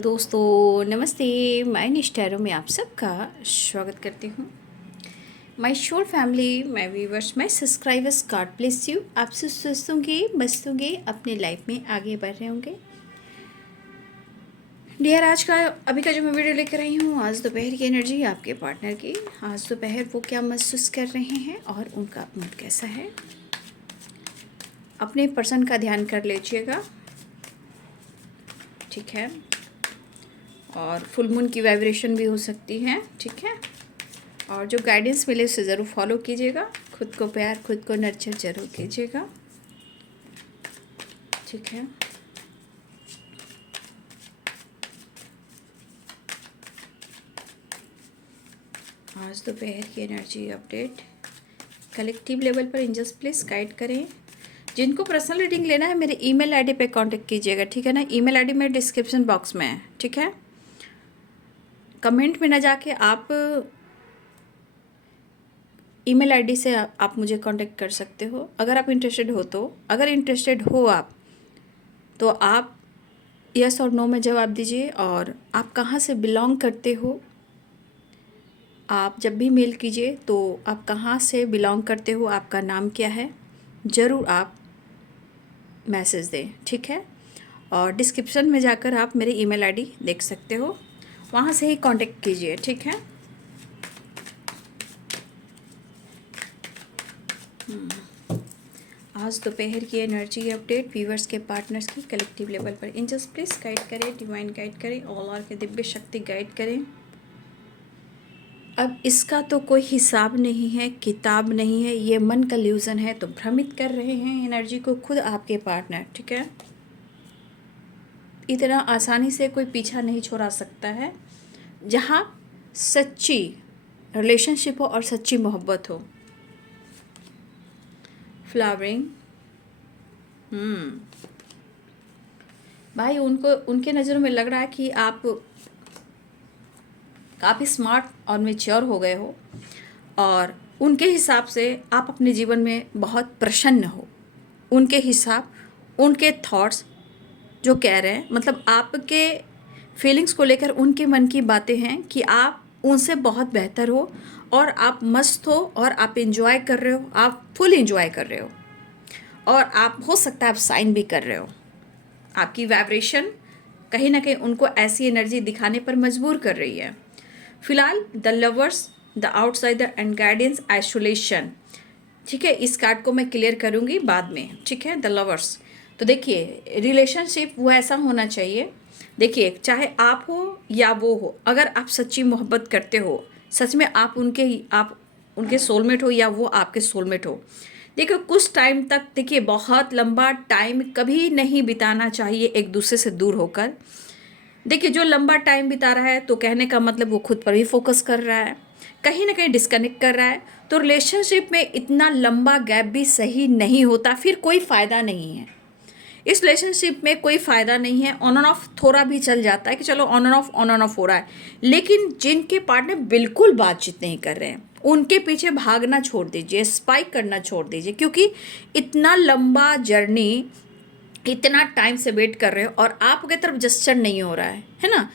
Hello दोस्तों, नमस्ते। मैं निष्ठैरो में आप सबका स्वागत करती हूँ। माय शोर family, my viewers, my subscribers, God bless you. आप सब स्वस्थ होंगे, मस्त होंगे, अपने लाइफ में आगे बढ़ रहे होंगे। डियर, आज का अभी का जो मैं वीडियो लेकर आई हूँ, आज दोपहर की एनर्जी आपके पार्टनर की। आज दोपहर वो क्या महसूस कर रहे हैं और उनका मूड कैसा है, अपने पर्सन का ध्यान कर लीजिएगा, ठीक है। और फुल मून की वाइब्रेशन भी हो सकती है, ठीक है। और जो गाइडेंस मिले उसे ज़रूर फॉलो कीजिएगा। खुद को प्यार, खुद को नर्चर जरूर कीजिएगा, ठीक है। आज दोपहर की एनर्जी अपडेट कलेक्टिव लेवल पर एंजल्स प्लीज गाइड करें। जिनको पर्सनल रीडिंग लेना है मेरे ईमेल आईडी पे कांटेक्ट कीजिएगा, ठीक है ना। ईमेल आईडी मेरे डिस्क्रिप्शन बॉक्स में है, ठीक है। कमेंट में ना जाके आप ईमेल आईडी से आप मुझे कांटेक्ट कर सकते हो अगर आप इंटरेस्टेड हो तो। अगर इंटरेस्टेड हो आप तो आप यस और नो में जवाब दीजिए। और आप कहाँ से बिलोंग करते हो, आप जब भी मेल कीजिए तो आप कहाँ से बिलोंग करते हो, आपका नाम क्या है, ज़रूर आप मैसेज दें, ठीक है। और डिस्क्रिप्शन में जाकर आप मेरी ईमेल आईडी देख सकते हो, वहाँ से ही कांटेक्ट कीजिए, ठीक है। आज दोपहर की एनर्जी अपडेट व्यूवर्स के पार्टनर्स की कलेक्टिव लेवल पर एंजल्स प्लीज गाइड करें, डिवाइन गाइड करें, ऑल आर के दिव्य शक्ति गाइड करें। अब इसका तो कोई हिसाब नहीं है, किताब नहीं है, ये मन का इल्यूजन है। तो भ्रमित कर रहे हैं एनर्जी को खुद आपके पार्टनर, ठीक है। इतना आसानी से कोई पीछा नहीं छोड़ा सकता है। जहाँ सच्ची रिलेशनशिप हो और सच्ची मोहब्बत हो। फ्लावरिंग, भाई उनको उनके नज़रों में लग रहा है कि आप काफ़ी स्मार्ट और मैच्योर हो गए हो और उनके हिसाब से आप अपने जीवन में बहुत प्रसन्न हो। उनके हिसाब, उनके थॉट्स जो कह रहे हैं, मतलब आपके फीलिंग्स को लेकर उनके मन की बातें हैं कि आप उनसे बहुत बेहतर हो और आप मस्त हो और आप एंजॉय कर रहे हो, आप फुल एंजॉय कर रहे हो। और आप हो सकता है आप साइन भी कर रहे हो। आपकी वाइब्रेशन कहीं ना कहीं उनको ऐसी एनर्जी दिखाने पर मजबूर कर रही है। फिलहाल the lovers, the outsider and guidance, isolation, ठीक है। इस कार्ड को मैं क्लियर करूँगी बाद में, ठीक है। द लवर्स, तो देखिए रिलेशनशिप वो ऐसा होना चाहिए, देखिए चाहे आप हो या वो हो, अगर आप सच्ची मोहब्बत करते हो, सच में आप उनके सोलमेट हो या वो आपके सोलमेट हो। देखिए कुछ टाइम तक, देखिए बहुत लंबा टाइम कभी नहीं बिताना चाहिए एक दूसरे से दूर होकर। देखिए जो लंबा टाइम बिता रहा है तो कहने का मतलब वो खुद पर भी फोकस कर रहा है, कहीं ना कहीं डिस्कनेक्ट कर रहा है। तो रिलेशनशिप में इतना लंबा गैप भी सही नहीं होता, फिर कोई फ़ायदा नहीं है। इस रिलेशनशिप में कोई फ़ायदा नहीं है। ऑन एंड ऑफ थोड़ा भी चल जाता है कि चलो ऑन एंड ऑफ हो रहा है, लेकिन जिनके पार्टनर बिल्कुल बातचीत नहीं कर रहे हैं उनके पीछे भागना छोड़ दीजिए, स्पाइक करना छोड़ दीजिए। क्योंकि इतना लंबा जर्नी, इतना टाइम से वेट कर रहे हो और आपके तरफ जस्चर नहीं हो रहा है ना।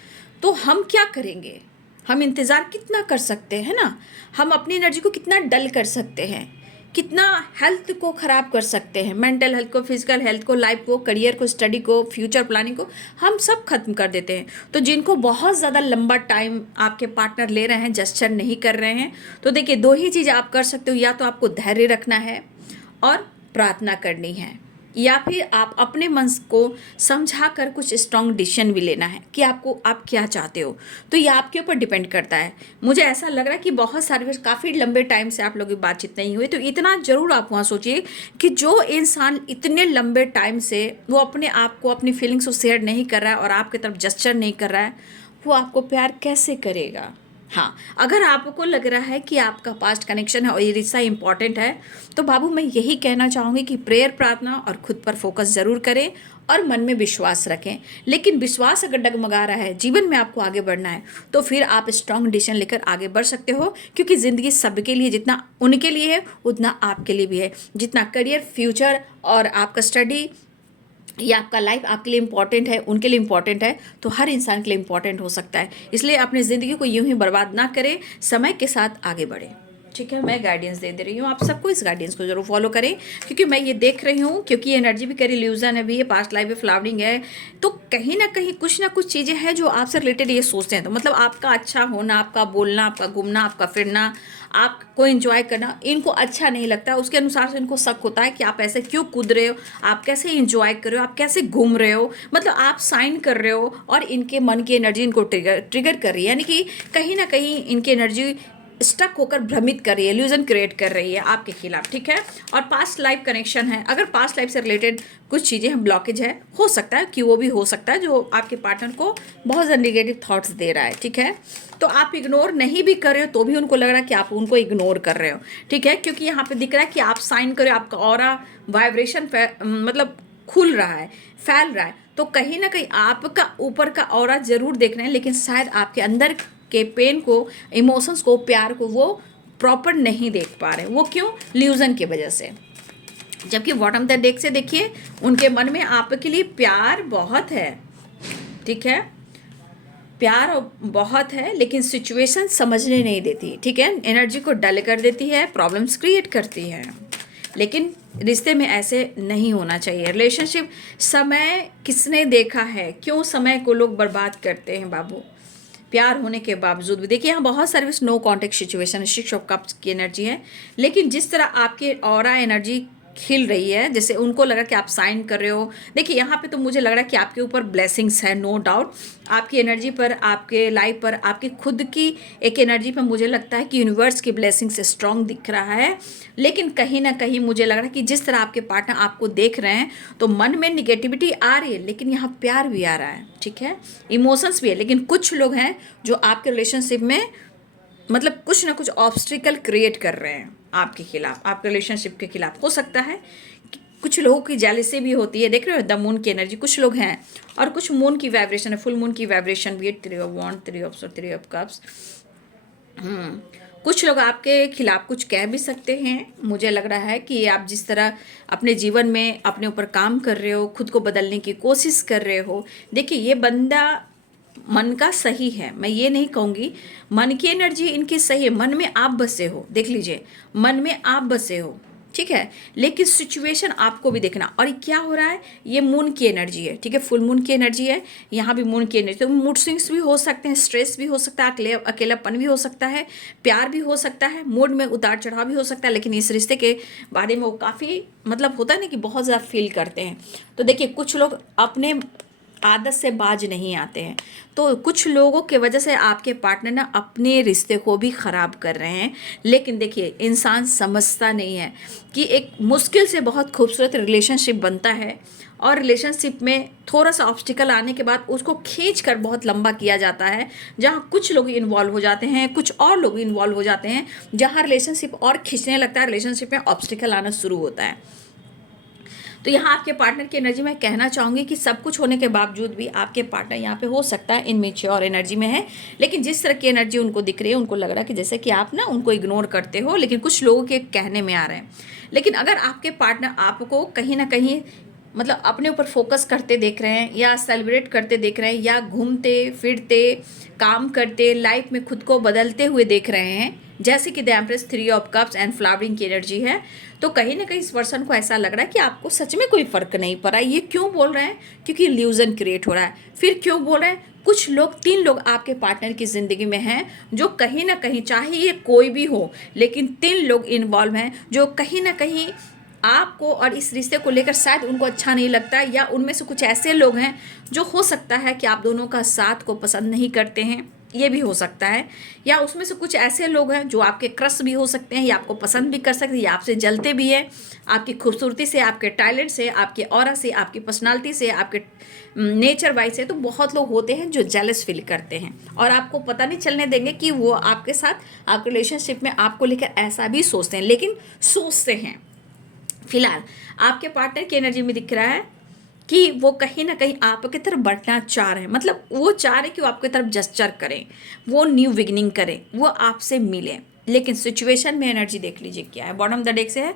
तो हम क्या करेंगे, हम इंतज़ार कितना कर सकते हैं ना। हम अपनी एनर्जी को कितना डल कर सकते हैं, कितना हेल्थ को ख़राब कर सकते हैं, मेंटल हेल्थ को, फिजिकल हेल्थ को, लाइफ को, करियर को, स्टडी को, फ्यूचर प्लानिंग को हम सब खत्म कर देते हैं। तो जिनको बहुत ज़्यादा लंबा टाइम आपके पार्टनर ले रहे हैं, जस्चर नहीं कर रहे हैं, तो देखिए दो ही चीज़ आप कर सकते हो, या तो आपको धैर्य रखना है और प्रार्थना करनी है, या फिर आप अपने मन को समझा कर कुछ स्ट्रॉन्ग डिसीजन भी लेना है कि आप क्या चाहते हो। तो ये आपके ऊपर डिपेंड करता है। मुझे ऐसा लग रहा है कि बहुत सारे काफ़ी लंबे टाइम से आप लोगों की बातचीत नहीं हुई, तो इतना ज़रूर आप वहाँ सोचिए कि जो इंसान इतने लंबे टाइम से वो अपने आप को, अपनी फीलिंग्स को शेयर नहीं कर रहा है और आपकी तरफ जस्चर नहीं कर रहा है, वो आपको प्यार कैसे करेगा। हाँ, अगर आपको लग रहा है कि आपका पास्ट कनेक्शन है और ये रिश्ता इंपॉर्टेंट है, तो बाबू मैं यही कहना चाहूँगी कि प्रेयर, प्रार्थना और खुद पर फोकस ज़रूर करें और मन में विश्वास रखें। लेकिन विश्वास अगर डगमगा रहा है, जीवन में आपको आगे बढ़ना है, तो फिर आप स्ट्रॉन्ग डिसीजन लेकर आगे बढ़ सकते हो। क्योंकि ज़िंदगी सबके लिए, जितना उनके लिए है उतना आपके लिए भी है। जितना करियर, फ्यूचर और आपका स्टडी या आपका लाइफ आपके लिए इम्पॉर्टेंट है, उनके लिए इम्पॉर्टेंट है, तो हर इंसान के लिए इम्पॉर्टेंट हो सकता है। इसलिए अपनी ज़िंदगी को यूं ही बर्बाद ना करें, समय के साथ आगे बढ़ें। ठीक है, मैं गाइडेंस दे रही हूँ, आप सबको इस गाइडेंस को जरूर फॉलो करें, क्योंकि मैं ये देख रही हूँ, क्योंकि एनर्जी भी करी इल्यूजन है, भी ये पास्ट लाइफ में फ्लावरिंग है, तो कहीं ना कहीं कुछ ना कुछ चीज़ें हैं जो आपसे रिलेटेड ये सोचते हैं। तो मतलब आपका अच्छा होना, आपका बोलना, आपका घूमना, आपका फिरना, आपको एंजॉय करना इनको अच्छा नहीं लगता। उसके अनुसार से इनको शक होता है कि आप ऐसे क्यों कूद रहे हो, आप कैसे एंजॉय कर रहे हो, आप कैसे घूम रहे हो, मतलब आप साइन कर रहे हो, और इनके मन की एनर्जी इनको ट्रिगर कर रही है, यानी कि कहीं ना कहीं इनकी एनर्जी स्टक होकर भ्रमित कर रही है, इल्यूजन क्रिएट कर रही है आपके खिलाफ। ठीक है, और पास्ट लाइफ कनेक्शन है, अगर पास्ट लाइफ से रिलेटेड कुछ चीज़ें हैं, ब्लॉकेज है, हो सकता है कि वो भी हो सकता है जो आपके पार्टनर को बहुत ज़्यादा निगेटिव थॉट्स दे रहा है। ठीक है, तो आप इग्नोर नहीं भी कर रहे हो तो भी उनको लग रहा है कि आप उनको इग्नोर कर रहे हो। ठीक है, क्योंकि यहाँ पे दिख रहा है कि आप साइन कर रहे हो, आपका ऑरा वाइब्रेशन मतलब खुल रहा है, फैल रहा है, तो कहीं ना कहीं आपका ऊपर का ऑरा जरूर देख रहे हैं, लेकिन शायद आपके अंदर के पेन को, इमोशंस को, प्यार को वो प्रॉपर नहीं देख पा रहे। वो क्यों? ल्यूजन की वजह से। जबकि बॉटम द डेक से देखिए, उनके मन में आपके लिए प्यार बहुत है। ठीक है, प्यार बहुत है, लेकिन सिचुएशन समझने नहीं देती। ठीक है, एनर्जी को डल कर देती है, प्रॉब्लम्स क्रिएट करती है, लेकिन रिश्ते में ऐसे नहीं होना चाहिए। रिलेशनशिप, समय किसने देखा है, क्यों समय को लोग बर्बाद करते हैं बाबू, प्यार होने के बावजूद भी। देखिए यहाँ बहुत सारी नो कॉन्टेक्ट सिचुएशन है, 6 ऑफ कप्स की एनर्जी है, लेकिन जिस तरह आपकी ऑरा एनर्जी खिल रही है, जैसे उनको लगा कि आप साइन कर रहे हो। देखिए यहाँ पे तो मुझे लग रहा है कि आपके ऊपर ब्लेसिंग्स है, नो डाउट। आपकी एनर्जी पर, आपके लाइफ पर, आपकी खुद की एक एनर्जी पर मुझे लगता है कि यूनिवर्स की ब्लेसिंग्स स्ट्रांग दिख रहा है, लेकिन कहीं ना कहीं मुझे लग रहा है कि जिस तरह आपके पार्टनर आपको देख रहे हैं, तो मन में निगेटिविटी आ रही है, लेकिन यहाँ प्यार भी आ रहा है। ठीक है, इमोशंस भी है, लेकिन कुछ लोग हैं जो आपके रिलेशनशिप में मतलब कुछ ना कुछ ऑब्स्टिकल क्रिएट कर रहे हैं आपके खिलाफ, आपके रिलेशनशिप के खिलाफ। हो सकता है कि कुछ लोगों की जेलसी भी होती है। देख रहे हो द मून की एनर्जी, कुछ लोग हैं, और कुछ मून की वाइब्रेशन है, फुल मून की वाइब्रेशन भी है, 3 of wand, 3 of sword, 3 of cups. कुछ लोग आपके खिलाफ कुछ कह भी सकते हैं। मुझे लग रहा है कि आप जिस तरह अपने जीवन में अपने ऊपर काम कर रहे हो, खुद को बदलने की कोशिश कर रहे हो, देखिए ये बंदा मन का सही है, मैं ये नहीं कहूँगी, मन की एनर्जी इनकी सही है, मन में आप बसे हो, देख लीजिए मन में आप बसे हो। ठीक है, लेकिन सिचुएशन आपको भी देखना। और ये क्या हो रहा है, ये मून की एनर्जी है। ठीक है, फुल मून की एनर्जी है, यहाँ भी मून की एनर्जी, तो मूड स्विंग्स भी हो सकते हैं, स्ट्रेस भी हो सकता है, अकेलापन भी हो सकता है, प्यार भी हो सकता है, मूड में उतार चढ़ाव भी हो सकता है, लेकिन इस रिश्ते के बारे में वो काफ़ी मतलब होता है ना कि बहुत ज़्यादा फील करते हैं। तो देखिए कुछ लोग अपने आदत से बाज नहीं आते हैं, तो कुछ लोगों की वजह से आपके पार्टनर ना अपने रिश्ते को भी ख़राब कर रहे हैं। लेकिन देखिए इंसान समझता नहीं है कि एक मुश्किल से बहुत खूबसूरत रिलेशनशिप बनता है, और रिलेशनशिप में थोड़ा सा ऑब्स्टिकल आने के बाद उसको खींच कर बहुत लंबा किया जाता है, जहाँ कुछ लोग इन्वॉल्व हो जाते हैं, कुछ और लोग इन्वॉल्व हो जाते हैं, जहाँ रिलेशनशिप और खींचने लगता है, रिलेशनशिप में ऑब्स्टिकल आना शुरू होता है। तो यहाँ आपके पार्टनर की एनर्जी मैं कहना चाहूँगी कि सब कुछ होने के बावजूद भी आपके पार्टनर यहाँ पे हो सकता है इनमेच्योर एनर्जी में है, लेकिन जिस तरह की एनर्जी उनको दिख रही है, उनको लग रहा है कि जैसे कि आप ना उनको इग्नोर करते हो, लेकिन कुछ लोगों के कहने में आ रहे हैं। लेकिन अगर आपके पार्टनर आपको कहीं ना कहीं मतलब अपने ऊपर फोकस करते देख रहे हैं, या सेलिब्रेट करते देख रहे हैं, या घूमते फिरते काम करते लाइफ में खुद को बदलते हुए देख रहे हैं, जैसे कि the empress, 3 of cups and flowering की एनर्जी है, तो कहीं ना कहीं इस पर्सन को ऐसा लग रहा है कि आपको सच में कोई फर्क नहीं पड़ा। ये क्यों बोल रहे हैं? क्योंकि इल्यूजन क्रिएट हो रहा है। फिर क्यों बोल रहे हैं? कुछ लोग, 3 लोग आपके पार्टनर की ज़िंदगी में हैं जो कहीं ना कहीं, चाहे ये कोई भी हो, लेकिन 3 लोग इन्वॉल्व हैं जो कहीं ना कहीं आपको और इस रिश्ते को लेकर शायद उनको अच्छा नहीं लगता, या उनमें से कुछ ऐसे लोग हैं जो हो सकता है कि आप दोनों का साथ को पसंद नहीं करते हैं, ये भी हो सकता है। या उसमें से कुछ ऐसे लोग हैं जो आपके क्रश भी हो सकते हैं, या आपको पसंद भी कर सकते हैं, या आपसे जलते भी हैं, आपकी खूबसूरती से, आपके टैलेंट से, आपके ऑरा से, आपकी पर्सनालिटी से, आपके नेचर वाइज से। तो बहुत लोग होते हैं जो जेलस फील करते हैं, और आपको पता नहीं चलने देंगे कि वो आपके साथ, आपके रिलेशनशिप में आपको लेकर ऐसा भी सोचते हैं, लेकिन सोचते हैं। फिलहाल आपके पार्टनर की एनर्जी में दिख रहा है कि वो कहीं ना कहीं आपकी तरफ बढ़ना चाह रहे हैं, मतलब वो चाह रहे कि वो आपकी तरफ जस्चर करें, वो न्यू बिगिनिंग करें, वो आपसे मिलें। लेकिन सिचुएशन में एनर्जी देख लीजिए क्या है। बॉटम ऑफ द डेक से है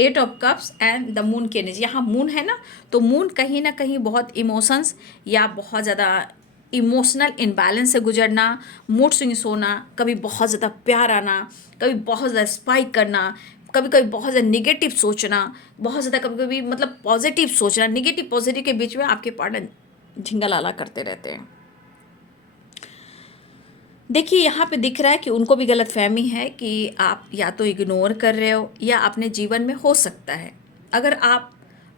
8 of cups and the moon की एनर्जी। यहाँ मून है ना, तो मून कहीं ना कहीं बहुत इमोशंस या बहुत ज़्यादा इमोशनल इम्बैलेंस से गुजरना, मूड स्विंग्स होना, कभी बहुत ज़्यादा प्यार आना, कभी बहुत ज़्यादा स्पाइक करना, कभी कभी बहुत ज़्यादा निगेटिव सोचना, बहुत ज़्यादा कभी कभी मतलब पॉजिटिव सोचना। निगेटिव पॉजिटिव के बीच में आपके पार्टनर झिंगा लाला करते रहते हैं। देखिए यहाँ पे दिख रहा है कि उनको भी गलतफहमी है कि आप या तो इग्नोर कर रहे हो या अपने जीवन में हो सकता है अगर आप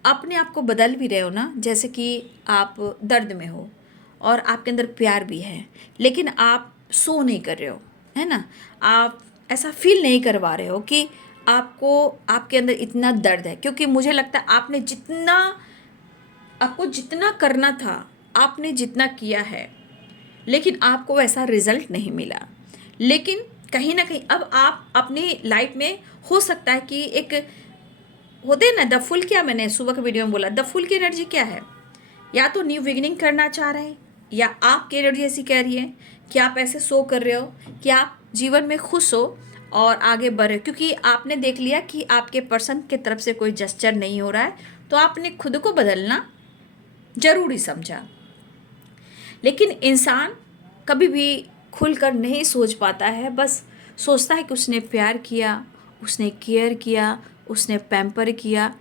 अपने आप को बदल भी रहे हो ना, जैसे कि आप दर्द में हो और आपके अंदर प्यार भी है, लेकिन आप सो नहीं कर रहे हो, है ना, आप ऐसा फील नहीं करवा रहे हो कि आपको आपके अंदर इतना दर्द है, क्योंकि मुझे लगता है आपको जितना करना था आपने जितना किया है, लेकिन आपको वैसा रिजल्ट नहीं मिला। लेकिन कहीं ना कहीं अब आप अपनी लाइफ में हो सकता है कि एक होते हैं ना द फुल, क्या मैंने सुबह के वीडियो में बोला, द फुल की एनर्जी क्या है, या तो न्यू बिगिनिंग करना चाह रहे हैं, या आपकी एनर्जी ऐसी कह रही है कि आप ऐसे सो कर रहे हो कि आप जीवन में खुश हो और आगे बढ़े, क्योंकि आपने देख लिया कि आपके पर्सन के तरफ से कोई जेस्चर नहीं हो रहा है, तो आपने खुद को बदलना जरूरी समझा। लेकिन इंसान कभी भी खुलकर नहीं सोच पाता है, बस सोचता है कि उसने प्यार किया, उसने केयर किया, उसने पैम्पर किया,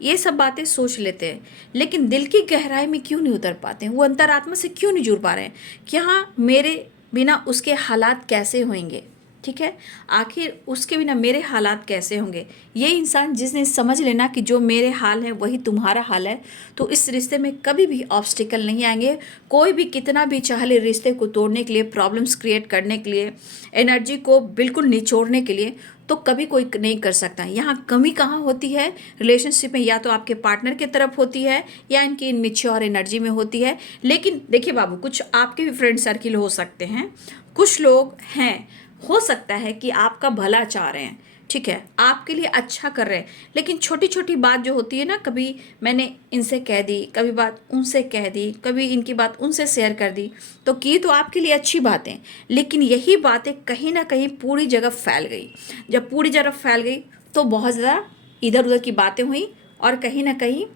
ये सब बातें सोच लेते हैं, लेकिन दिल की गहराई में क्यों नहीं उतर पाते हैं, वो अंतरात्मा से क्यों नहीं जुड़ पा रहे हैं कि हाँ मेरे बिना उसके हालात कैसे होंगे, ठीक है, आखिर उसके बिना मेरे हालात कैसे होंगे। ये इंसान जिसने समझ लेना कि जो मेरे हाल है वही तुम्हारा हाल है, तो इस रिश्ते में कभी भी ऑब्स्टिकल नहीं आएंगे। कोई भी कितना भी चाह ले रिश्ते को तोड़ने के लिए, प्रॉब्लम्स क्रिएट करने के लिए, एनर्जी को बिल्कुल निचोड़ने के लिए, तो कभी कोई नहीं कर सकता। यहाँ कमी कहाँ होती है रिलेशनशिप में, या तो आपके पार्टनर की तरफ होती है या इनकी इनमेच्योर एनर्जी में होती है। लेकिन देखिए बाबू, कुछ आपके भी फ्रेंड सर्किल हो सकते हैं, कुछ लोग हैं, हो सकता है कि आपका भला चाह रहे हैं, ठीक है, आपके लिए अच्छा कर रहे हैं, लेकिन छोटी छोटी बात जो होती है ना, कभी मैंने इनसे कह दी, कभी बात उनसे कह दी, कभी इनकी बात उनसे शेयर कर दी, तो की तो आपके लिए अच्छी बातें, लेकिन यही बातें कहीं ना कहीं पूरी जगह फैल गई। जब पूरी जगह फैल गई तो बहुत ज़्यादा इधर उधर की बातें हुई और कहीं ना कहीं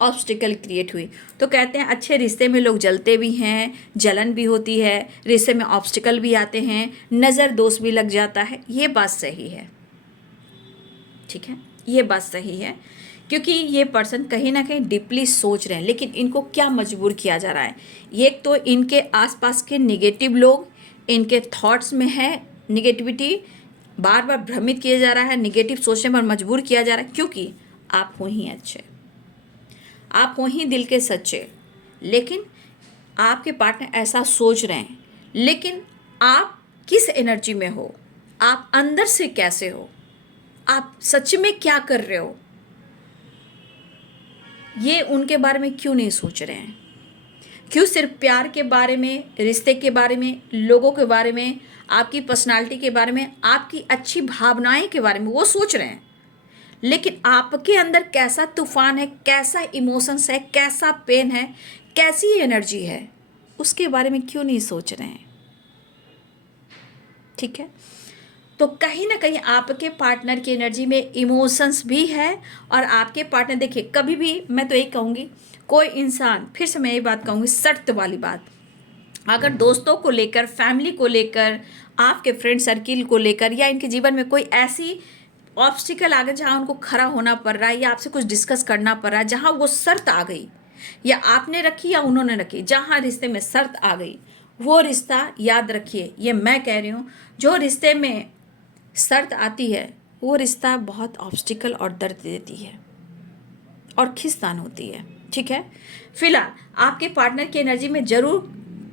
ऑब्स्टिकल क्रिएट हुई। तो कहते हैं अच्छे रिश्ते में लोग जलते भी हैं, जलन भी होती है, रिश्ते में ऑब्स्टिकल भी आते हैं, नज़र दोष भी लग जाता है। ये बात सही है, ठीक है, ये बात सही है, क्योंकि ये पर्सन कहीं ना कहीं डीपली सोच रहे हैं, लेकिन इनको क्या मजबूर किया जा रहा है, एक तो इनके आसपास के निगेटिव लोग, इनके थॉट्स में है निगेटिविटी, बार बार भ्रमित किया जा रहा है, निगेटिव सोचने पर मजबूर किया जा रहा है, क्योंकि आप हो ही अच्छे, आप हो ही दिल के सच्चे, लेकिन आपके पार्टनर ऐसा सोच रहे हैं। लेकिन आप किस एनर्जी में हो, आप अंदर से कैसे हो, आप सच में क्या कर रहे हो, ये उनके बारे में क्यों नहीं सोच रहे हैं। क्यों सिर्फ प्यार के बारे में, रिश्ते के बारे में, लोगों के बारे में, आपकी पर्सनालिटी के बारे में, आपकी अच्छी भावनाएं के बारे में वो सोच रहे हैं, लेकिन आपके अंदर कैसा तूफान है, कैसा इमोशंस है, कैसा पेन है, कैसी एनर्जी है, उसके बारे में क्यों नहीं सोच रहे हैं, ठीक है। तो कहीं ना कहीं आपके पार्टनर की एनर्जी में इमोशंस भी है, और आपके पार्टनर, देखिए कभी भी मैं तो यही कहूँगी, कोई इंसान, फिर से मैं यही बात कहूँगी, शर्त वाली बात, अगर दोस्तों को लेकर, फैमिली को लेकर, आपके फ्रेंड सर्किल को लेकर, या इनके जीवन में कोई ऐसी ऑब्स्टिकल आ गए जहाँ उनको खड़ा होना पड़ रहा है, या आपसे कुछ डिस्कस करना पड़ रहा है, जहाँ वो शर्त आ गई, या आपने रखी या उन्होंने रखी, जहाँ रिश्ते में शर्त आ गई, वो रिश्ता याद रखिए, ये मैं कह रही हूँ, जो रिश्ते में शर्त आती है वो रिश्ता बहुत ऑब्स्टिकल और दर्द देती है और खिंचान होती है, ठीक है। फिलहाल आपके पार्टनर की एनर्जी में ज़रूर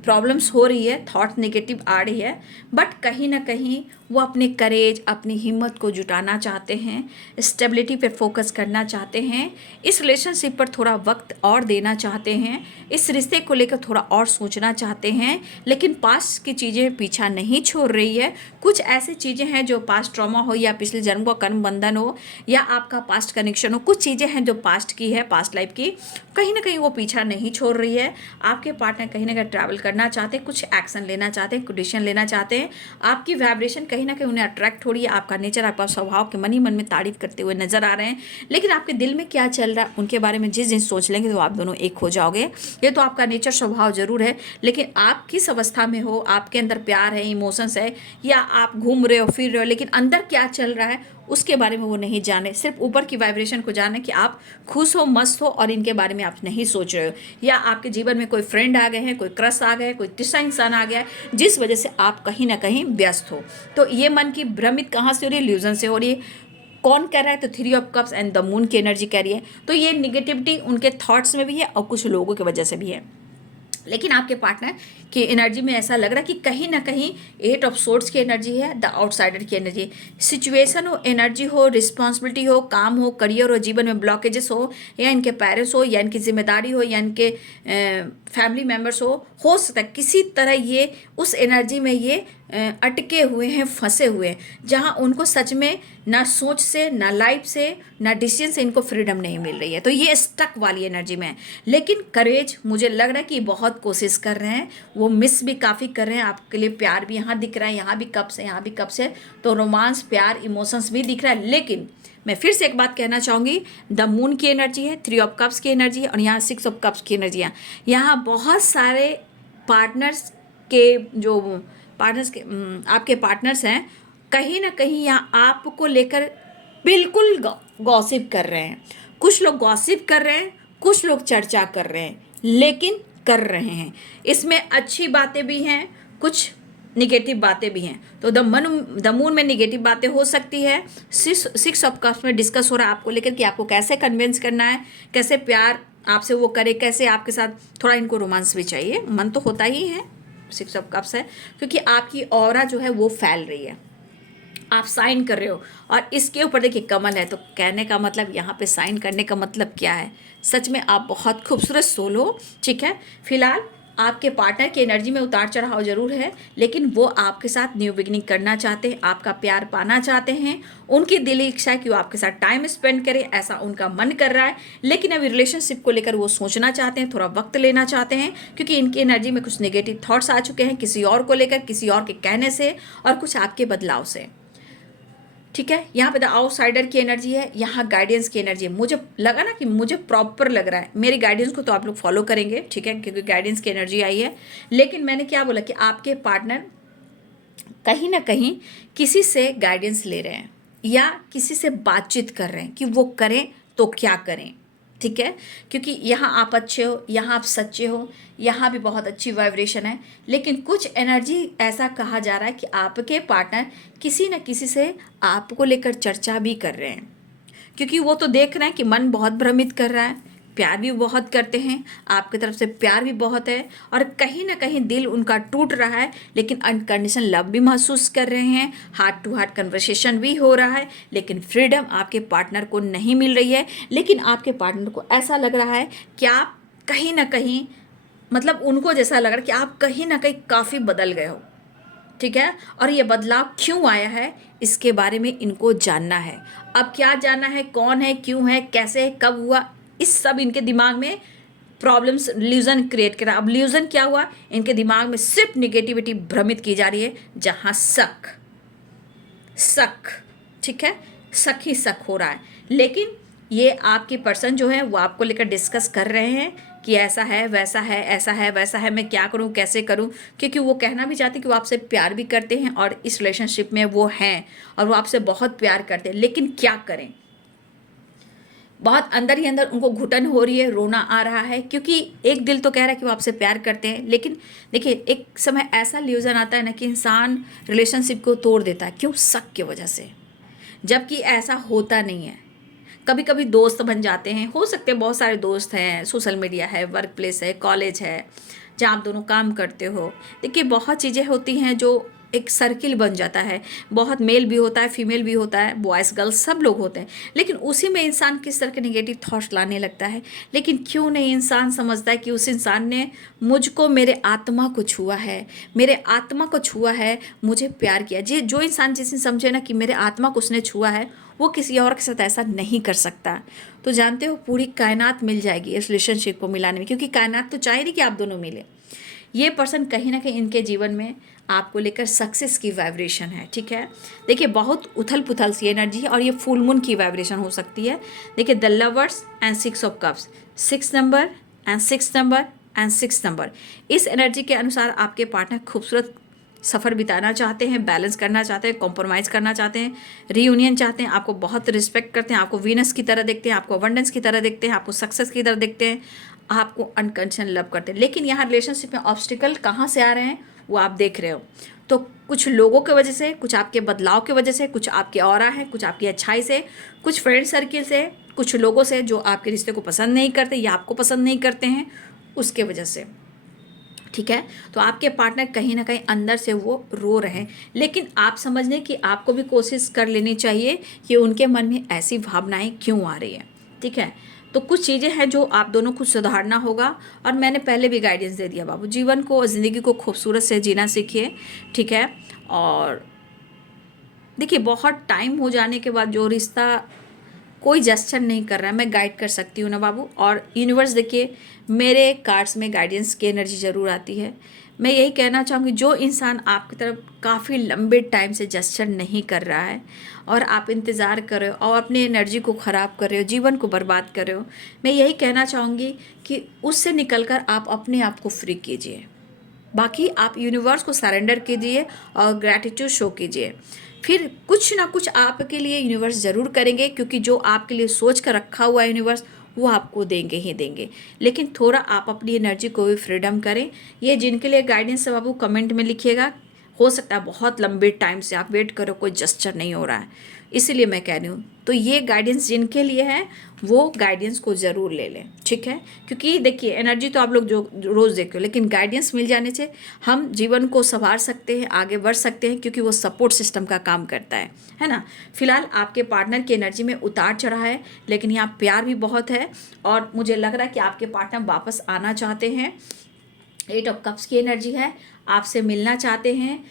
प्रॉब्लम्स हो रही है, थॉट नेगेटिव आ रही है, बट कहीं ना कहीं वो अपने करेज, अपनी हिम्मत को जुटाना चाहते हैं, स्टेबिलिटी पे फोकस करना चाहते हैं, इस रिलेशनशिप पर थोड़ा वक्त और देना चाहते हैं, इस रिश्ते को लेकर थोड़ा और सोचना चाहते हैं, लेकिन पास्ट की चीज़ें पीछा नहीं छोड़ रही है। कुछ ऐसी चीज़ें हैं जो पास्ट ट्रॉमा हो, या पिछले जन्म का कर्म बंधन हो, या आपका पास्ट कनेक्शन हो, कुछ चीज़ें हैं जो पास्ट की है, पास्ट लाइफ की, कहीं ना कहीं वो पीछा नहीं छोड़ रही है। आपके पार्टनर कहीं ना कहीं ट्रैवल करना चाहते हैं, कुछ एक्शन लेना चाहते हैं, कुछ डिसीजन लेना चाहते हैं, आपकी वाइब्रेशन कहीं ना कहीं उन्हें अट्रैक्ट हो रही है, आपका नेचर, आपका स्वभाव के मन ही मन में तारीफ करते हुए नजर आ रहे हैं। लेकिन आपके दिल में क्या चल रहा है उनके बारे में जिस दिन सोच लेंगे तो आप दोनों एक हो जाओगे। ये तो आपका नेचर स्वभाव जरूर है, लेकिन आप किस अवस्था में हो, आपके अंदर प्यार है, इमोशंस है, या आप घूम रहे हो फिर रहे हो, लेकिन अंदर क्या चल रहा है उसके बारे में वो नहीं जाने, सिर्फ ऊपर की वाइब्रेशन को जाने कि आप खुश हो, मस्त हो, और इनके बारे में आप नहीं सोच रहे हो। या आपके जीवन में कोई फ्रेंड आ गए हैं, कोई क्रश आ गए, कोई तीसरा इंसान आ गया है, जिस वजह से आप कहीं ना कहीं व्यस्त हो। तो ये मन की भ्रमित कहाँ से हो रही है? इल्यूजन से हो रही है। कौन कह रहा है? तो 3 of cups and the moon की एनर्जी कह रही है। तो ये निगेटिविटी उनके थॉट्स में भी है और कुछ लोगों की वजह से भी है। लेकिन आपके पार्टनर की एनर्जी में ऐसा लग रहा है कि कहीं ना कहीं 8 ऑफ सोर्ड्स की एनर्जी है, द आउटसाइडर की एनर्जी। सिचुएशन हो, एनर्जी हो, रिस्पॉन्सिबिलिटी हो, काम हो, करियर हो, जीवन में ब्लॉकेजेस हो, या इनके पेरेंट्स हो, या इनकी जिम्मेदारी हो, या इनके फैमिली मेम्बर्स हो सकता है किसी तरह ये उस एनर्जी में ये अटके हुए हैं, फंसे हुए हैं, जहां उनको सच में ना सोच से, ना लाइफ से, ना डिसीजन से इनको फ्रीडम नहीं मिल रही है। तो ये स्टक वाली एनर्जी में है। लेकिन करेज, मुझे लग रहा है कि बहुत कोशिश कर रहे हैं, वो मिस भी काफ़ी कर रहे हैं आपके लिए। प्यार भी यहाँ दिख रहा है, यहाँ भी कप्स है, यहाँ भी कप्स है, तो रोमांस, प्यार, इमोशंस भी दिख रहा है। लेकिन मैं फिर से एक बात कहना चाहूँगी, द मून की एनर्जी है, 3 ऑफ कप्स की एनर्जी है, और यहाँ 6 ऑफ कप्स की एनर्जी है। यहाँ बहुत सारे पार्टनर्स के जो पार्टनर्स के आपके पार्टनर्स हैं, कहीं ना कहीं यहाँ आपको लेकर बिल्कुल गॉसिप कर रहे हैं। कुछ लोग गॉसिप कर रहे हैं, कुछ लोग चर्चा कर रहे हैं, लेकिन कर रहे हैं। इसमें अच्छी बातें भी हैं, कुछ निगेटिव बातें भी हैं। तो द मून में निगेटिव बातें हो सकती है। 6 ऑफ कप्स में डिस्कस हो रहा है आपको लेकर कि आपको कैसे कन्विंस करना है, कैसे प्यार आपसे वो करे, कैसे आपके साथ थोड़ा इनको रोमांस भी चाहिए। मन तो होता ही है, 6 ऑफ कप्स है, क्योंकि आपकी ऑरा जो है वो फैल रही है, आप साइन कर रहे हो। और इसके ऊपर देखिए कमल है, तो कहने का मतलब यहाँ पे साइन करने का मतलब क्या है? सच में आप बहुत खूबसूरत सोल हो, ठीक है। फिलहाल आपके पार्टनर की एनर्जी में उतार चढ़ाव जरूर है, लेकिन वो आपके साथ न्यू बिगिनिंग करना चाहते हैं, आपका प्यार पाना चाहते हैं। उनकी दिली इच्छा है कि वो आपके साथ टाइम स्पेंड करें, ऐसा उनका मन कर रहा है। लेकिन अभी रिलेशनशिप को लेकर वो सोचना चाहते हैं, थोड़ा वक्त लेना चाहते हैं, क्योंकि इनकी एनर्जी में कुछ नेगेटिव थॉट्स आ चुके हैं किसी और को लेकर, किसी और के कहने से, और कुछ आपके बदलाव से, ठीक है। यहाँ पे द आउटसाइडर की एनर्जी है, यहाँ गाइडेंस की एनर्जी है। मुझे लगा ना कि मुझे प्रॉपर लग रहा है, मेरी गाइडेंस को तो आप लोग फॉलो करेंगे, ठीक है, क्योंकि गाइडेंस की एनर्जी आई है। लेकिन मैंने क्या बोला कि आपके पार्टनर कहीं ना कहीं किसी से गाइडेंस ले रहे हैं, या किसी से बातचीत कर रहे हैं कि वो करें तो क्या करें, ठीक है। क्योंकि यहाँ आप अच्छे हो, यहाँ आप सच्चे हो, यहाँ भी बहुत अच्छी वाइब्रेशन है। लेकिन कुछ एनर्जी ऐसा कहा जा रहा है कि आपके पार्टनर किसी न किसी से आपको लेकर चर्चा भी कर रहे हैं, क्योंकि वो तो देख रहे हैं कि मन बहुत भ्रमित कर रहा है, प्यार भी बहुत करते हैं, आपकी तरफ से प्यार भी बहुत है, और कहीं ना कहीं दिल उनका टूट रहा है, लेकिन अनकंडीशन लव भी महसूस कर रहे हैं, हार्ट टू हार्ट कन्वर्सेशन भी हो रहा है, लेकिन फ्रीडम आपके पार्टनर को नहीं मिल रही है। लेकिन आपके पार्टनर को ऐसा लग रहा है कि आप कहीं ना कहीं, मतलब उनको जैसा लग रहा है कि आप कहीं ना कहीं काफ़ी बदल गए हो, ठीक है। और ये बदलाव क्यों आया है, इसके बारे में इनको जानना है। अब क्या जानना है? कौन है, क्यों है, कैसे है, कब हुआ, इस सब इनके दिमाग में प्रॉब्लम्स, ल्यूजन क्रिएट करा। अब ल्यूजन क्या हुआ? इनके दिमाग में सिर्फ निगेटिविटी भ्रमित की जा रही है, जहां शक, ठीक है, शक ही शक हो रहा है। लेकिन ये आपके पर्सन जो है वो आपको लेकर डिस्कस कर रहे हैं कि ऐसा है, वैसा है, ऐसा है, वैसा है, मैं क्या करूं, कैसे करूं, क्योंकि वो कहना भी चाहते हैं कि वो आपसे प्यार भी करते हैं, और इस रिलेशनशिप में वो हैं, और वो आपसे बहुत प्यार करते हैं। लेकिन क्या करें? बहुत अंदर ही अंदर उनको घुटन हो रही है, रोना आ रहा है, क्योंकि एक दिल तो कह रहा है कि वो आपसे प्यार करते हैं, लेकिन देखिए एक समय ऐसा ल्यूजन आता है ना कि इंसान रिलेशनशिप को तोड़ देता है। क्यों? शक की वजह से। जबकि ऐसा होता नहीं है। कभी कभी दोस्त बन जाते हैं, हो सकते हैं बहुत सारे दोस्त हैं, सोशल मीडिया है, वर्क प्लेस है, कॉलेज है, जहाँ आप दोनों काम करते हो। देखिए बहुत चीज़ें होती हैं जो एक सर्किल बन जाता है, बहुत मेल भी होता है, फीमेल भी होता है, बॉयज़ गर्ल्स सब लोग होते हैं, लेकिन उसी में इंसान किस तरह के नेगेटिव थॉट्स लाने लगता है। लेकिन क्यों नहीं इंसान समझता है कि उस इंसान ने मुझको, मेरे आत्मा को छुआ है, मेरे आत्मा को छुआ है, मुझे प्यार किया। जो इंसान जिसने समझे ना कि मेरे आत्मा को उसने छुआ है, वो किसी और के साथ ऐसा नहीं कर सकता। तो जानते हो पूरी कायनात मिल जाएगी इस रिलेशनशिप को मिलाने में, क्योंकि कायनात तो चाह रही कि आप दोनों मिले। ये पर्सन कहीं ना कहीं इनके जीवन में आपको लेकर सक्सेस की वाइब्रेशन है, ठीक है। देखिए बहुत उथल पुथल सी एनर्जी है और ये फुल मून की वाइब्रेशन हो सकती है। देखिए the lovers and 6 of cups, 6 number and 6 number and 6 number, इस एनर्जी के अनुसार आपके पार्टनर खूबसूरत सफ़र बिताना चाहते हैं, बैलेंस करना चाहते हैं, कॉम्प्रोमाइज़ करना चाहते हैं, रीयूनियन चाहते हैं, आपको बहुत रिस्पेक्ट करते हैं, आपको वीनस की तरह देखते हैं, आपको अबंडेंस की तरह देखते हैं, आपको सक्सेस की तरह देखते हैं, आपको अनकंडीशनल लव करते हैं। लेकिन यहाँ रिलेशनशिप में ऑब्स्टिकल कहाँ से आ रहे हैं वो आप देख रहे हो। तो कुछ लोगों की वजह से, कुछ आपके बदलाव की वजह से, कुछ आपके ऑरा है, कुछ आपकी अच्छाई से, कुछ फ्रेंड सर्किल से, कुछ लोगों से जो आपके रिश्ते को पसंद नहीं करते या आपको पसंद नहीं करते हैं, उसके वजह से, ठीक है। तो आपके पार्टनर कहीं ना कहीं अंदर से वो रो रहे हैं, लेकिन आप समझने की आपको भी कोशिश कर लेनी चाहिए कि उनके मन में ऐसी भावनाएं क्यों आ रही हैं, ठीक है। तो कुछ चीज़ें हैं जो आप दोनों को सुधारना होगा, और मैंने पहले भी गाइडेंस दे दिया बाबू, जीवन को और ज़िंदगी को खूबसूरत से जीना सीखिए, ठीक है। और देखिए बहुत टाइम हो जाने के बाद जो रिश्ता कोई जेस्चर नहीं कर रहा है, मैं गाइड कर सकती हूँ ना बाबू। और यूनिवर्स देखिए मेरे कार्ड्स में गाइडेंस की एनर्जी ज़रूर आती है। मैं यही कहना चाहूँगी, जो इंसान आपकी तरफ काफ़ी लंबे टाइम से जेस्चर नहीं कर रहा है और आप इंतज़ार कर रहे हो और अपनी एनर्जी को ख़राब कर रहे हो, जीवन को बर्बाद कर रहे हो, मैं यही कहना चाहूँगी कि उससे निकलकर आप अपने आप को फ्री कीजिए। बाकी आप यूनिवर्स को सरेंडर कीजिए और ग्रैटिट्यूड शो कीजिए, फिर कुछ ना कुछ आपके लिए यूनिवर्स ज़रूर करेंगे, क्योंकि जो आपके लिए सोच कर रखा हुआ है यूनिवर्स वो आपको देंगे ही देंगे। लेकिन थोड़ा आप अपनी एनर्जी को भी फ्रीडम करें। ये जिनके लिए गाइडेंस है बाबू कमेंट में लिखिएगा। हो सकता है बहुत लंबे टाइम से आप वेट करो, कोई जस्चर नहीं हो रहा है, इसीलिए मैं कह रही हूँ। तो ये गाइडेंस जिनके लिए है वो गाइडेंस को ज़रूर ले लें, ठीक है। क्योंकि देखिए एनर्जी तो आप लोग जो रोज़ देखते हो, लेकिन गाइडेंस मिल जाने से हम जीवन को संवार सकते हैं, आगे बढ़ सकते हैं, क्योंकि वो सपोर्ट सिस्टम का काम करता है ना। फिलहाल आपके पार्टनर की एनर्जी में उतार चढ़ा है, लेकिन यहाँ प्यार भी बहुत है और मुझे लग रहा है कि आपके पार्टनर वापस आना चाहते हैं। 8 ऑफ कप्स की एनर्जी है, आपसे मिलना चाहते हैं।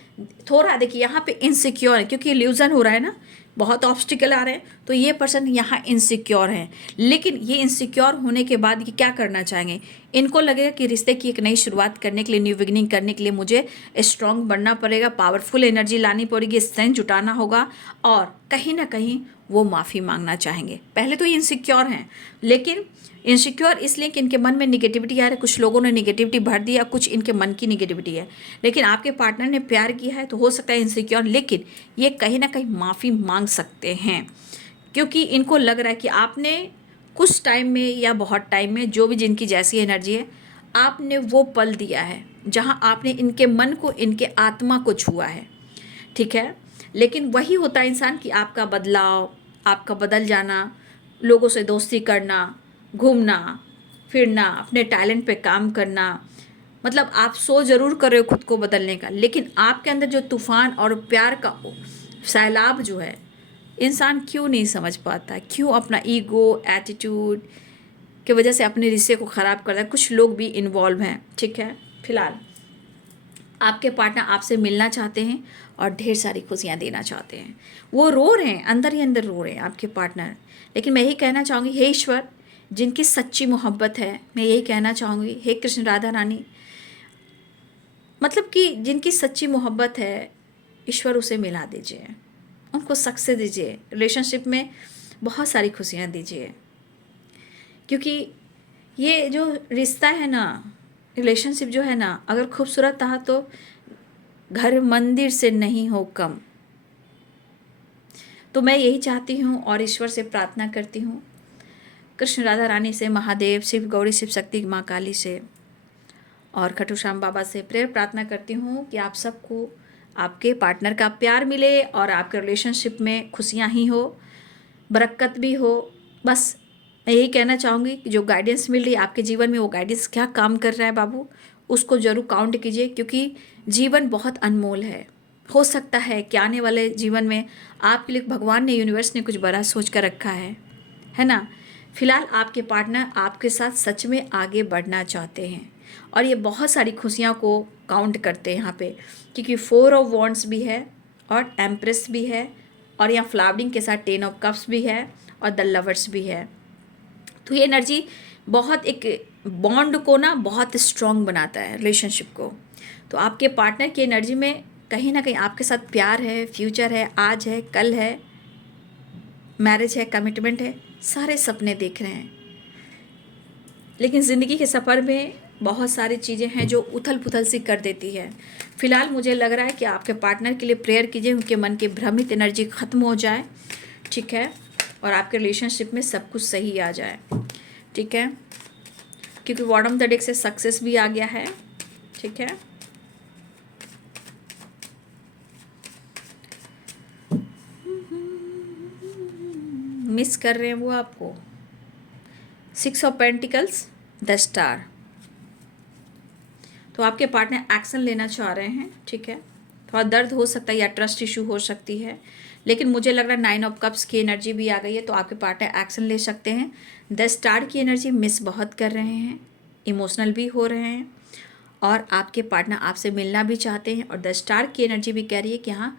थोड़ा देखिए यहाँ पे इनसिक्योर है, क्योंकि इल्यूजन हो रहा है ना, बहुत ऑब्स्टिकल आ रहे हैं, तो ये पर्सन यहाँ इनसिक्योर हैं। लेकिन ये इनसिक्योर होने के बाद ये क्या करना चाहेंगे, इनको लगेगा कि रिश्ते की एक नई शुरुआत करने के लिए, न्यू बिगिनिंग करने के लिए मुझे स्ट्रांग बनना पड़ेगा, पावरफुल एनर्जी लानी पड़ेगी, स्ट्रेंथ जुटाना होगा, और कहीं ना कहीं वो माफ़ी मांगना चाहेंगे। पहले तो ये इनसिक्योर हैं, लेकिन इनसिक्योर इसलिए कि इनके मन में निगेटिविटी आ रही है, कुछ लोगों ने निगेटिविटी भर दिया, कुछ इनके मन की निगेटिविटी है। लेकिन आपके पार्टनर ने प्यार किया है तो हो सकता है इनसिक्योर, लेकिन ये कहीं ना कहीं माफ़ी मांग सकते हैं, क्योंकि इनको लग रहा है कि आपने कुछ टाइम में या बहुत टाइम में, जो भी जिनकी जैसी एनर्जी है, आपने वो पल दिया है जहाँ आपने इनके मन को, इनके आत्मा को छुआ है, ठीक है। लेकिन वही होता है इंसान कि आपका बदलाव, आपका बदल जाना, लोगों से दोस्ती करना, घूमना फिरना, अपने टैलेंट पे काम करना, मतलब आप ज़रूर कर रहे हो खुद को बदलने का, लेकिन आपके अंदर जो तूफ़ान और प्यार का सैलाब जो है, इंसान क्यों नहीं समझ पाता, क्यों अपना ईगो एटीट्यूड की वजह से अपने रिश्ते को ख़राब करता है। कुछ लोग भी इन्वॉल्व हैं, ठीक है। फिलहाल आपके पार्टनर आपसे मिलना चाहते हैं और ढेर सारी खुशियाँ देना चाहते हैं। वो रो रहे हैं, अंदर ही अंदर रो रहे हैं आपके पार्टनर। लेकिन मैं यही कहना चाहूँगी, हे ईश्वर, जिनकी सच्ची मोहब्बत है, मैं यही कहना चाहूँगी, हे कृष्ण राधा रानी, मतलब कि जिनकी सच्ची मोहब्बत है, ईश्वर उसे मिला दीजिए, उनको सक्सेस दीजिए, रिलेशनशिप में बहुत सारी खुशियाँ दीजिए। क्योंकि ये जो रिश्ता है ना, रिलेशनशिप जो है ना, अगर खूबसूरत रहा तो घर मंदिर से नहीं हो कम। तो मैं यही चाहती हूँ और ईश्वर से प्रार्थना करती हूँ, कृष्ण राधा रानी से, महादेव, शिव गौरी, शिव शक्ति, माँ काली से और खट्टू श्याम बाबा से प्रेयर प्रार्थना करती हूँ कि आप सबको आपके पार्टनर का प्यार मिले और आपके रिलेशनशिप में खुशियाँ ही हो, बरकत भी हो। बस मैं यही कहना चाहूँगी कि जो गाइडेंस मिल रही है आपके जीवन में, वो गाइडेंस क्या काम कर रहा है बाबू, उसको ज़रूर काउंट कीजिए, क्योंकि जीवन बहुत अनमोल है। हो सकता है कि आने वाले जीवन में आपके लिए भगवान ने, यूनिवर्स ने कुछ बड़ा सोच कर रखा है ना। फिलहाल आपके पार्टनर आपके साथ सच में आगे बढ़ना चाहते हैं और ये बहुत सारी खुशियों को काउंट करते हैं यहाँ पे, क्योंकि 4 ऑफ वॉन्ड्स भी है और एम्प्रेस भी है और यहाँ फ्लावरिंग के साथ 10 ऑफ कप्स भी है और द लवर्स भी है। तो ये एनर्जी बहुत एक बॉन्ड को ना बहुत स्ट्रॉन्ग बनाता है, रिलेशनशिप को। तो आपके पार्टनर की एनर्जी में कहीं ना कहीं आपके साथ प्यार है, फ्यूचर है, आज है, कल है, मैरिज है, कमिटमेंट है, सारे सपने देख रहे हैं। लेकिन ज़िंदगी के सफ़र में बहुत सारी चीज़ें हैं जो उथल पुथल सी कर देती है। फ़िलहाल मुझे लग रहा है कि आपके पार्टनर के लिए प्रेयर कीजिए, उनके मन की भ्रमित एनर्जी ख़त्म हो जाए, ठीक है, और आपके रिलेशनशिप में सब कुछ सही आ जाए, ठीक है, क्योंकि बॉटम द डेक से सक्सेस भी आ गया है, ठीक है। मिस कर रहे हैं वो आपको। 6 ऑफ पेंटिकल्स, द स्टार। तो आपके पार्टनर एक्शन लेना चाह रहे हैं, ठीक है। थोड़ा दर्द हो सकता है या ट्रस्ट इशू हो सकती है, लेकिन मुझे लग रहा है 9 ऑफ कप्स की एनर्जी भी आ गई है, तो आपके पार्टनर एक्शन ले सकते हैं। द स्टार की एनर्जी मिस बहुत कर रहे हैं, इमोशनल भी हो रहे हैं, और आपके पार्टनर आपसे मिलना भी चाहते हैं। और द स्टार की एनर्जी भी कह रही है कि हाँ,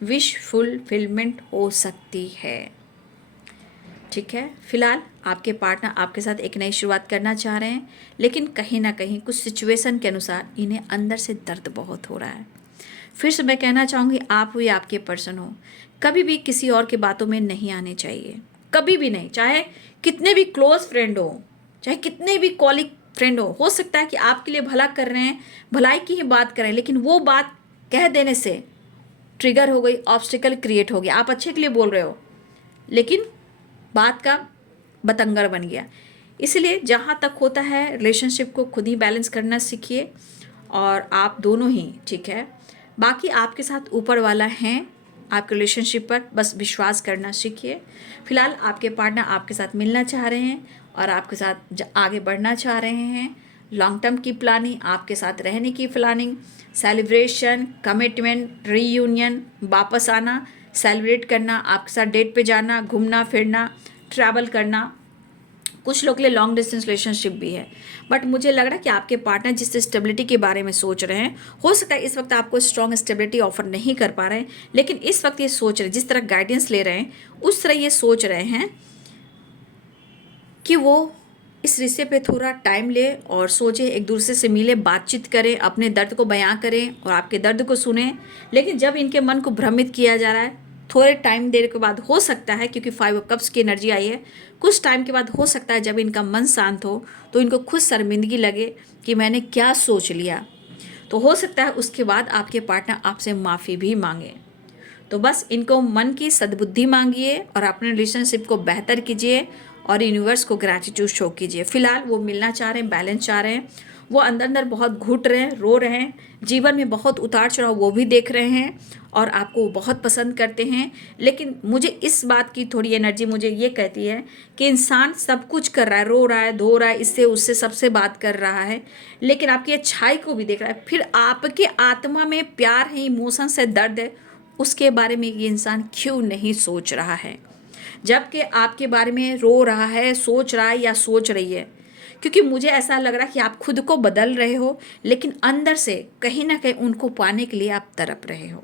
विश फुलफिलमेंट हो सकती है, ठीक है। फिलहाल आपके पार्टनर आपके साथ एक नई शुरुआत करना चाह रहे हैं, लेकिन कहीं ना कहीं कुछ सिचुएशन के अनुसार इन्हें अंदर से दर्द बहुत हो रहा है। फिर से मैं कहना चाहूँगी, आप हो या आपके पर्सन हो, कभी भी किसी और की बातों में नहीं आने चाहिए, कभी भी नहीं। चाहे कितने भी क्लोज फ्रेंड हो, चाहे कितने भी कॉलिग फ्रेंड हो सकता है कि आपके लिए भला कर रहे हैं, भलाई की ही बात कर रहे हैं, लेकिन वो बात कह देने से ट्रिगर हो गई, ऑब्स्टिकल क्रिएट हो गया। आप अच्छे के लिए बोल रहे हो, लेकिन बात का बतंगड़ बन गया। इसलिए जहाँ तक होता है रिलेशनशिप को खुद ही बैलेंस करना सीखिए, और आप दोनों ही, ठीक है। बाकी आपके साथ ऊपर वाला है, आपके रिलेशनशिप पर बस विश्वास करना सीखिए। फिलहाल आपके पार्टनर आपके साथ मिलना चाह रहे हैं और आपके साथ आगे बढ़ना चाह रहे हैं। लॉन्ग टर्म की प्लानिंग, आपके साथ रहने की प्लानिंग, सेलिब्रेशन, कमिटमेंट, रीयूनियन, वापस आना, सेलिब्रेट करना, आपके साथ डेट पे जाना, घूमना फिरना, ट्रैवल करना। कुछ लोग के लिए लॉन्ग डिस्टेंस रिलेशनशिप भी है, बट मुझे लग रहा है कि आपके पार्टनर जिस स्टेबिलिटी के बारे में सोच रहे हैं, हो सकता है इस वक्त आपको स्ट्रॉन्ग स्टेबिलिटी ऑफर नहीं कर पा रहे हैं, लेकिन इस वक्त ये सोच रहे हैं, जिस तरह गाइडेंस ले रहे हैं उस तरह ये सोच रहे हैं कि वो इस रिश्ते पे थोड़ा टाइम ले और सोचे, एक दूसरे से मिले, बातचीत करें, अपने दर्द को बयां करें और आपके दर्द को सुने। लेकिन जब इनके मन को भ्रमित किया जा रहा है, थोड़े टाइम देर के बाद हो सकता है, क्योंकि 5 ऑफ कप्स की एनर्जी आई है, कुछ टाइम के बाद हो सकता है जब इनका मन शांत हो तो इनको खुद शर्मिंदगी लगे कि मैंने क्या सोच लिया। तो हो सकता है उसके बाद आपके पार्टनर आपसे माफ़ी भी मांगे। तो बस इनको मन की सद्बुद्धि मांगिए और अपने रिलेशनशिप को बेहतर कीजिए और यूनिवर्स को ग्रैटिट्यूड शो कीजिए। फिलहाल वो मिलना चाह रहे हैं, बैलेंस चाह रहे हैं, वो अंदर अंदर बहुत घुट रहे हैं, रो रहे हैं, जीवन में बहुत उतार चढ़ाव वो भी देख रहे हैं, और आपको वो बहुत पसंद करते हैं। लेकिन मुझे इस बात की थोड़ी एनर्जी मुझे ये कहती है कि इंसान सब कुछ कर रहा है, रो रहा है, धो रहा है, इससे उससे सबसे बात कर रहा है, लेकिन आपकी अच्छाई को भी देख रहा है। फिर आपके आत्मा में प्यार है, इमोशंस है, दर्द है, उसके बारे में ये इंसान क्यों नहीं सोच रहा है, जबकि आपके बारे में रो रहा है, सोच रहा है या सोच रही है। क्योंकि मुझे ऐसा लग रहा है कि आप खुद को बदल रहे हो, लेकिन अंदर से कहीं ना कहीं उनको पाने के लिए आप तड़प रहे हो।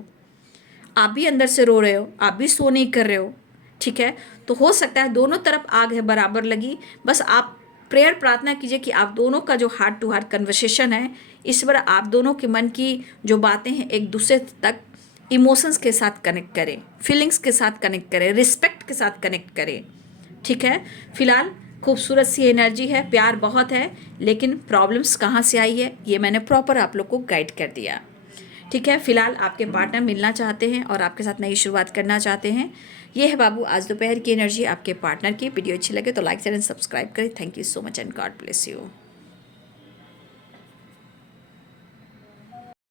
आप भी अंदर से रो रहे हो, आप भी सो नहीं कर रहे हो, ठीक है। तो हो सकता है दोनों तरफ आग है बराबर लगी। बस आप प्रेयर प्रार्थना कीजिए कि आप दोनों का जो हार्ट टू हार्ट कन्वर्सेशन है, इस बार आप दोनों के मन की जो बातें हैं एक दूसरे तक इमोशंस के साथ कनेक्ट करें, फीलिंग्स के साथ कनेक्ट करें, रिस्पेक्ट के साथ कनेक्ट करें, ठीक है। फिलहाल खूबसूरत सी एनर्जी है, प्यार बहुत है, लेकिन प्रॉब्लम्स कहाँ से आई है ये मैंने प्रॉपर आप लोग को गाइड कर दिया, ठीक है। फिलहाल आपके पार्टनर मिलना चाहते हैं और आपके साथ नई शुरुआत करना चाहते हैं। ये है बाबू आज दोपहर की एनर्जी आपके पार्टनर की। वीडियो अच्छी लगे तो लाइक शेयर एंड सब्सक्राइब करें। Thank you so much and God bless you.